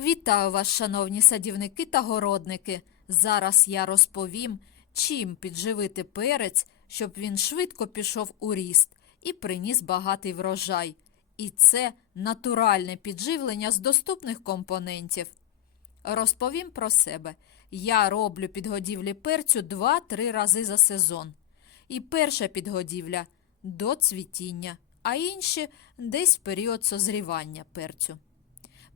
Вітаю вас, шановні садівники та городники. Зараз я розповім, чим підживити перець, щоб він швидко пішов у ріст і приніс багатий врожай. І це натуральне підживлення з доступних компонентів. Розповім про себе. Я роблю підгодівлі перцю 2-3 рази за сезон. І перша підгодівля до цвітіння, а інші десь в період созрівання перцю.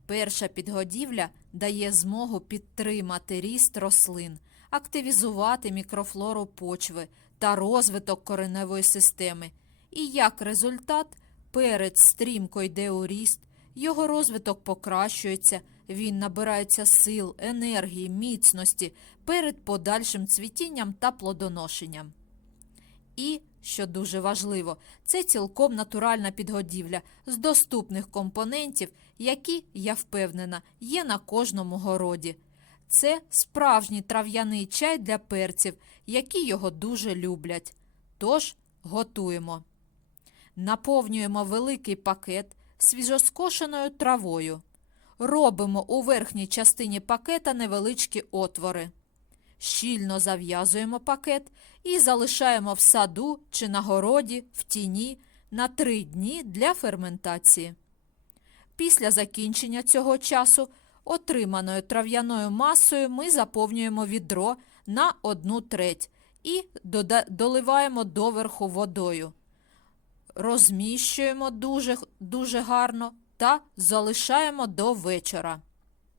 Перша підгодівля дає змогу підтримати ріст рослин, активізувати мікрофлору почви та розвиток кореневої системи. І як результат, перець стрімко йде у ріст, його розвиток покращується, він набирається сил, енергії, міцності перед подальшим цвітінням та плодоношенням. І, що дуже важливо, це цілком натуральна підгодівля з доступних компонентів, які, я впевнена, є на кожному городі. Це справжній трав'яний чай для перців, які його дуже люблять. Тож готуємо. Наповнюємо великий пакет свіжоскошеною травою. Робимо у верхній частині пакета невеличкі отвори. Щільно зав'язуємо пакет і залишаємо в саду чи на городі в тіні на 3 дні для ферментації. Після закінчення цього часу отриманою трав'яною масою ми заповнюємо відро на 1 треть і доливаємо доверху водою. Розміщуємо дуже, дуже гарно та залишаємо до вечора.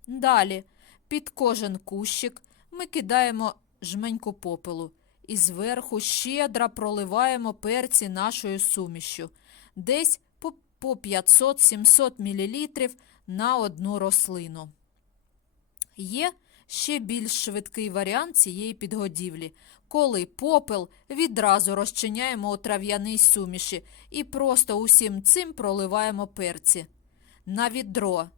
Далі під кожен кущик ми кидаємо жменьку попелу і зверху щедро проливаємо перці нашою сумішю, десь по, по 500-700 мл на одну рослину. Є ще більш швидкий варіант цієї підгодівлі, коли попел відразу розчиняємо у трав'яній суміші і просто усім цим проливаємо перці. На відро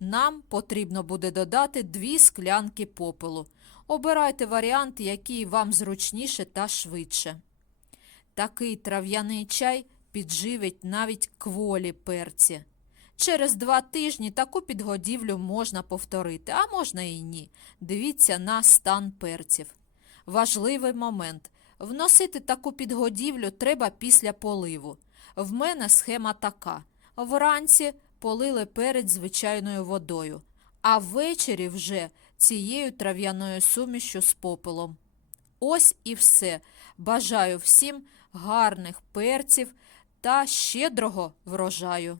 нам потрібно буде додати дві склянки попелу. Обирайте варіант, який вам зручніше та швидше. Такий трав'яний чай підживить навіть кволі перці. Через два тижні таку підгодівлю можна повторити, а можна і ні. Дивіться на стан перців. Важливий момент. Вносити таку підгодівлю треба після поливу. В мене схема така: вранці полили перець звичайною водою, а ввечері вже цією трав'яною сумішю з попелом. Ось і все. Бажаю всім гарних перців та щедрого врожаю.